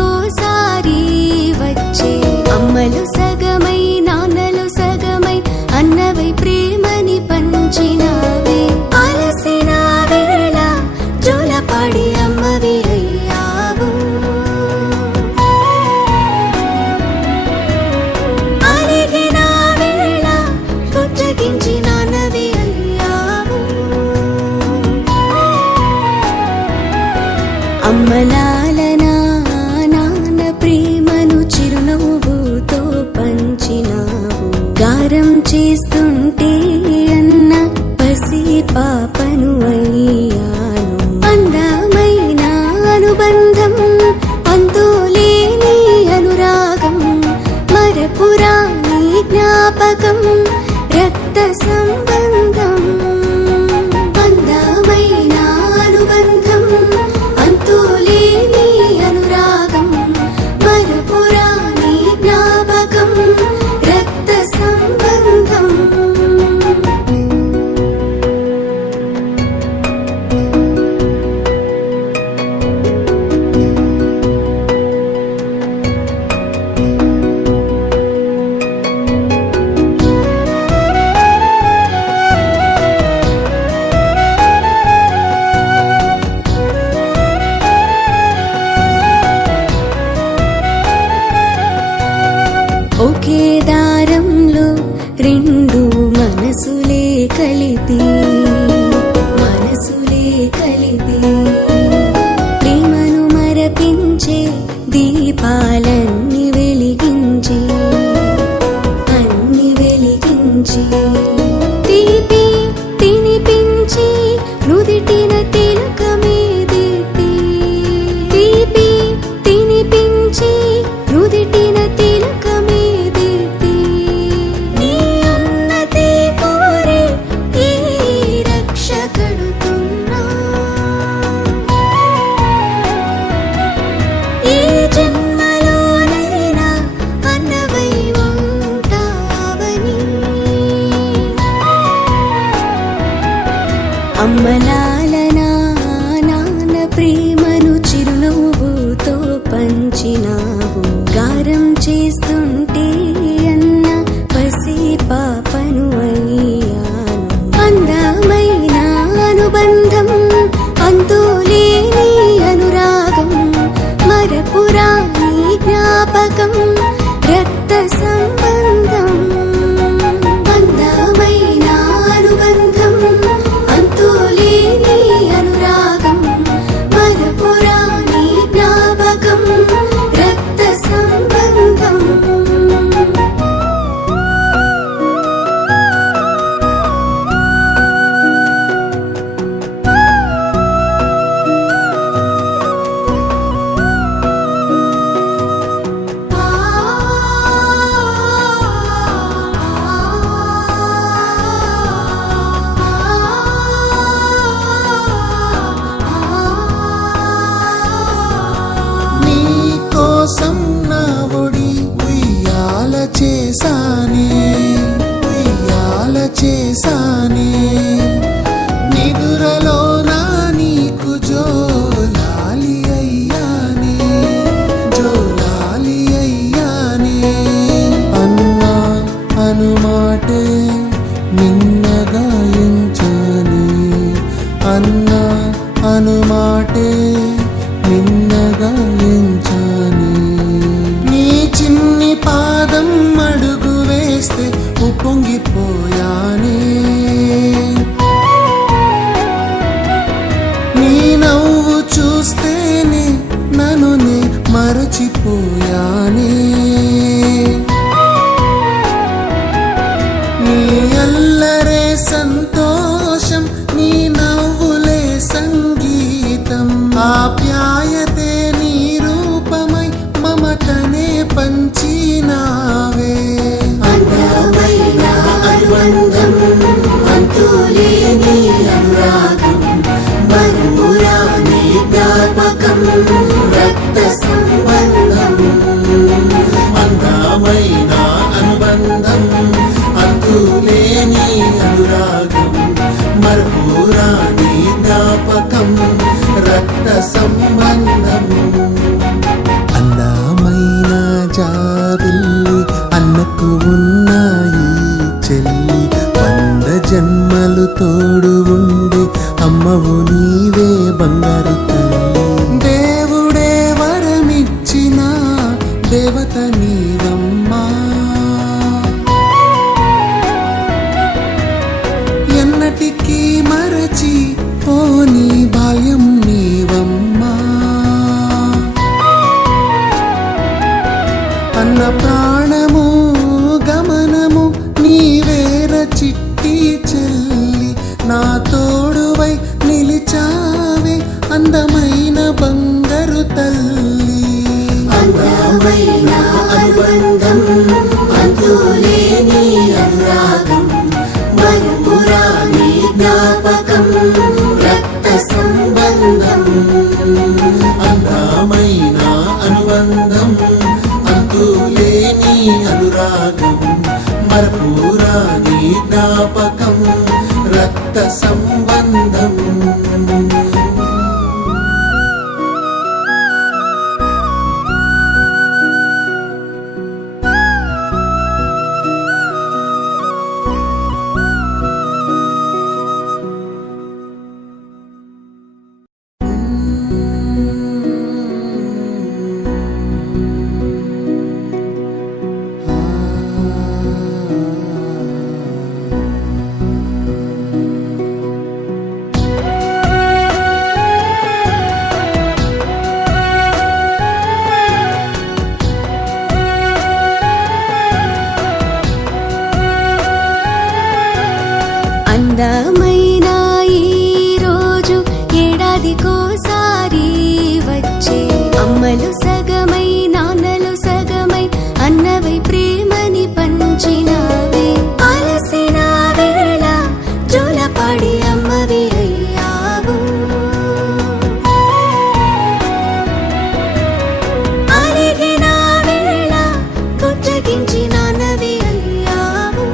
ఒక్కోసారి వచ్చే అమ్మలు సగమై నాన్నలు సగమై అన్నవై ప్రేమని పంచినావే అలసిన వేళ జోలపాడి అమ్మవి అయ్యావు అలిగిన వేళ కొచ్చగించి నాన్నవి అయ్యావు అమ్మలాలనా నాన్న ప్రేమను చిరునవ్వుతో పంచినావు గారం చేస్తుంటే అన్న పసి పాపను అయ్యాను అందమైన అనుబంధం అంతులేని అనురాగం మరపురాని జ్ఞాపకం రక్త సంబంధం అందమైన అనుబంధం అంతులేని అనురాగం మరపురాని జ్ఞాపకం రక్త సంబంధం ఒకే దారంలో రెండు మనసులే కలిపి ప్రేమను మరపించే దీపాలన్నీ వెలిగించి తీపి తినిపించి నుదిటిన తిలకమే దిద్ది తీపి తినిపించి నుదిటిన తిలకమే దిద్ది నీ ఉన్నతి కోరే ఈ రక్ష కడుతున్నా ఈ జన్మలోనైనా అన్నవై ఉంటావని అమ్మలాలనా నాన్న ప్రేమను చిరునవ్వుతో పంచినావు గారం చేస్తుంటే అన్న పసి పాపను అయ్యాను అందమైన అనుబంధం అంతులేని అనురాగం మరపురాని జ్ఞాపకం రక్త సంబంధం అందమైన అనుబంధం అంతులేని అనురాగం మరపురాని జ్ఞాపకం రక్త సంబంధం కోసం నా ఒడి ఉయ్యాల చేసానే నిదురలో నా నీకు జోలాలి అయ్యానే అన్నా అనుమాటే నిన్నగా ఎంచని అన్నా అనుమాటే నిన్నగా ఎంచని నీ చిన్ని పాదం అడుగు వేస్తే ఉప్పొంగిపోయానే నీ నవ్వు చూస్తేనే నన్ను నే మరచిపోయానే నీ అల్లరే సంతోషం నీ నవ్వులే సంగీతం ఆప్యాయతే నీ రూపమై మమతనే పంచినావే అందమైన అనుబంధం దేవత నీవమ్మా. ఎన్నటికీ మరచి పోని బాల్యం నీవమ్మా. అన్న ప్రాణము గమనము నీవేర చిట్టి చెల్లి, నా తోడువై నిలిచావే అందమైన బంగారు తల్లి. అందమైన అనుబంధం అంతులేని అనురాగం, మరపురాని జ్ఞాపకం రక్త సంబంధం. అందమైన అనుబంధం అంతులేని అనురాగం, మరపురాని జ్ఞాపకం రక్త సంబంధం. అందమైన ఈ రోజు ఏడాదికోసారి వచ్చే, అమ్మలు సగమై నాన్నలు సగమై అన్నవై ప్రేమని పంచినావే. అలసిన వేళ జోలపాడి అమ్మవి అయ్యావు, అలిగిన వేళ పుచ్చగించి నాన్నవి అయ్యావు.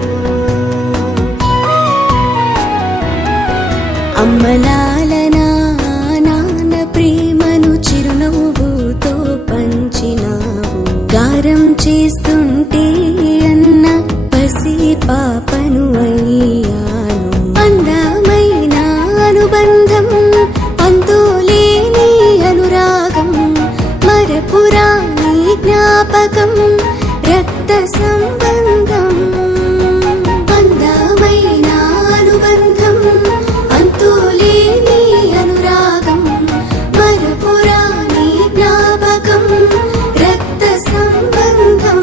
అమ్మలాలనా నాన్న ప్రేమను చిరునవ్వుతో పంచినావు. గారం చేస్తుంటే అన్న పసి పాపను అయ్యాను. అందమైన అనుబంధం అంతులేని అనురాగం, మరపురాని జ్ఞాపకం రక్త సంబంధం. అందమైన అనుబంధం అంతులేని అనురాగం, మరపురాని జ్ఞాపకం రక్త సంబంధం.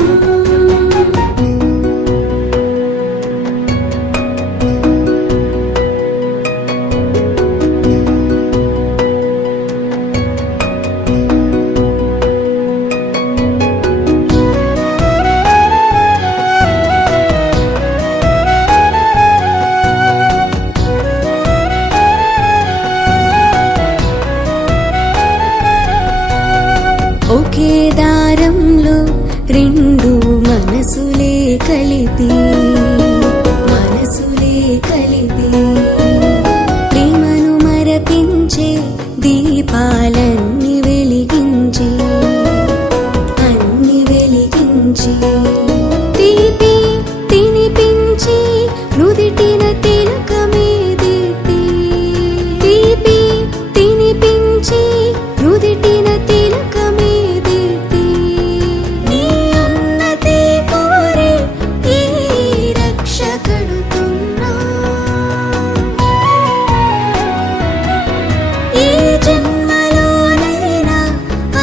ఒకే దారంలో రెండు మనసులే కలిపి ప్రేమను మరపించే దీపాలన్నీ వెలిగించి తీపి తినిపించి నుదిటిన తిలకమే దిద్ది. తీపి తినిపించి నుదిటిన తిలకమే దిద్ది. నీ ఉన్నతి కోరే ఈ రక్ష కడుతున్నా. ఈ జన్మలోనైనా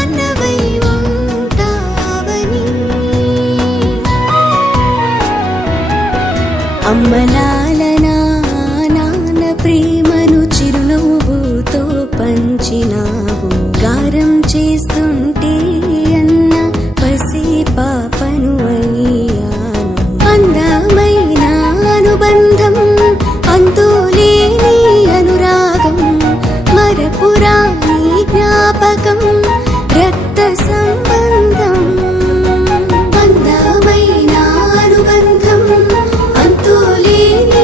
అన్నవై ఉంటావని. అమ్మలాలనా నాన్న ప్రేమను చిరునవ్వుతో పంచినావు. గారం చేస్తుంటే అన్న పసి పాపను అయ్యాను. అందమైన అనుబంధం అంతులేని అనురాగం, మరపురాని జ్ఞాపకం రక్త సంబంధం. అందమైన అనుబంధం అంతులేని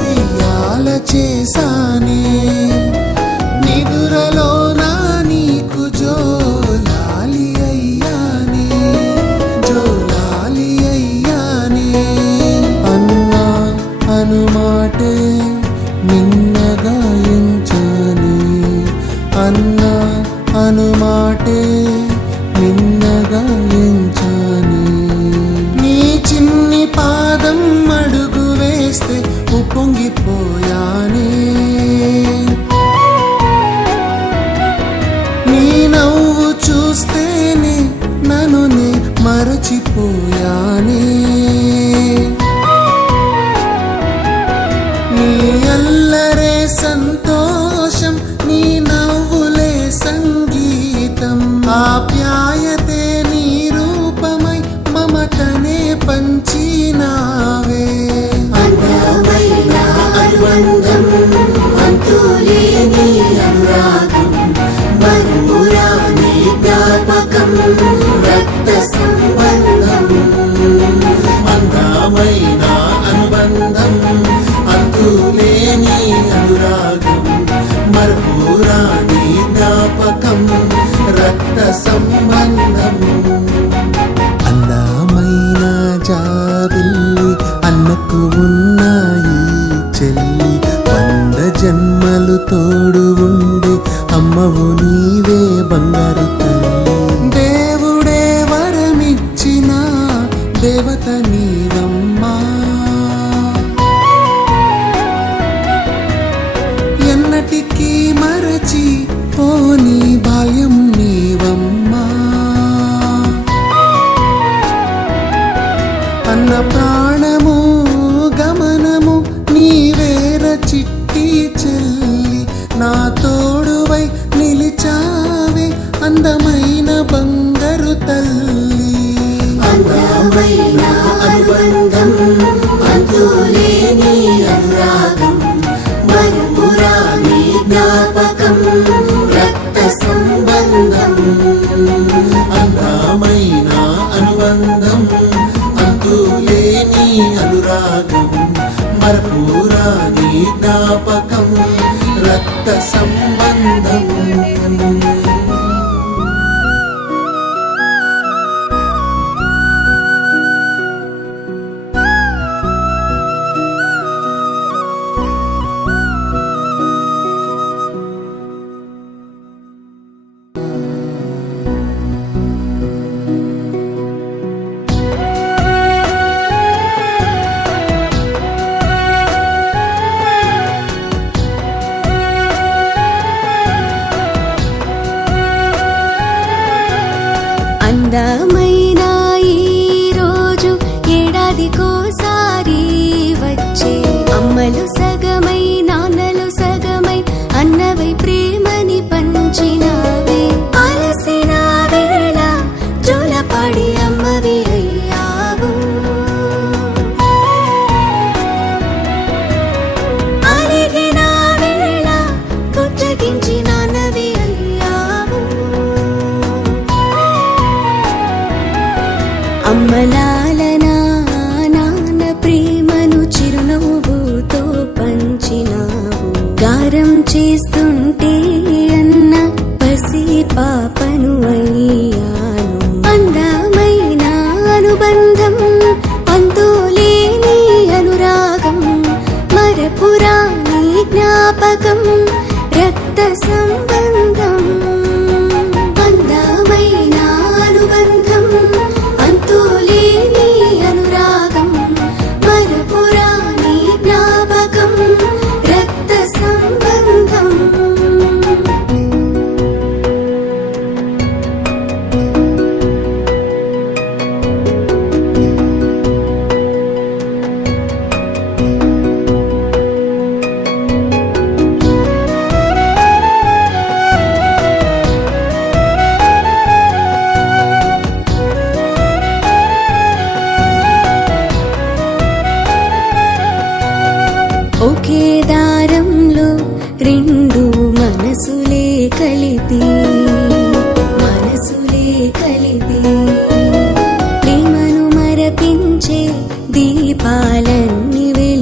ఉయ్యాల చేశానే నిదురలో నా నీకు జోలాలి అయ్యానే అన్నా అనుమాటే నిన్నగా ఎంచని అన్నా అనుమాటే నిన్నగా ఎంచని నీ చిన్ని పాదం అడుగు వేస్తే ఉప్పొంగిపోయానే నీ నవ్వు చూస్తేనే నన్ను నే మరచిపోయానే నీ అల్లరే సంతోషం నీ నవ్వులే సంగీతం ఆప్యాయతే నీ రూపమై మమతనే పంచినావే అందమైన అనుబంధం అంతులేని అనురాగం మరుపురాని జ్ఞాపకం రక్త సంబంధం అందమైన అనుబంధం అంతులేని అనురాగం మరపురాని జ్ఞాపకం రక్త సంబంధం అందమైన జాబిల్లి అన్నకు ఉన్నాయి చెల్లి 100 జన్మలు తోడు ఉండి అమ్మవు నీవే బంగారు తల్లి దేవుడే వరమిచ్చిన దేవత నీవమ్మా ఎన్నటికీ మరచి పోని బాల్యం నీవమ్మా అన్న ప్రాణము గమనము నీవేర చిట్టి చెల్లి నా తోడువై నిలిచావే అందమైన బంగారు తల్లి అందమైన అనుబంధం అంతులేని అనురాగం మరుపురాని జ్ఞాపకం రక్త సంబంధం అందమైన అనుబంధం అంతులేని అనురాగం మరపురాని జ్ఞాపకం రక్త సంబంధం అందమైన ఈ రోజు ఏడాదికోసారి వచ్చే అమ్మలు సగమై నాన్నలు సగమై అన్నవై ప్రేమని పంచినావే అలసిన వేళ జోలపాడి అమ్మవి అయ్యావు అలిగిన వేళ పుచ్చగించి నాన్నవి అయ్యావు అమ్మలాలనా నాన్న ప్రేమను చిరునవ్వుతో పంచినావు గారం చేస్తుంటే అన్న పసి పాపను అయ్యాను అందమైన అనుబంధం అంతులేని అనురాగం మరపురాని జ్ఞాపకం రక్త సంబంధం అందమైన అనుబంధం అంతులేని అనురాగం మరపురాని జ్ఞాపకం రక్త సంబంధం ఒకే దారంలో రెండు మనసులే కలిపి ప్రేమను మరపించే దీపాలన్నీ వెలిగి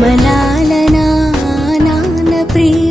అమ్మ లాలనా నాన్న ప్రియ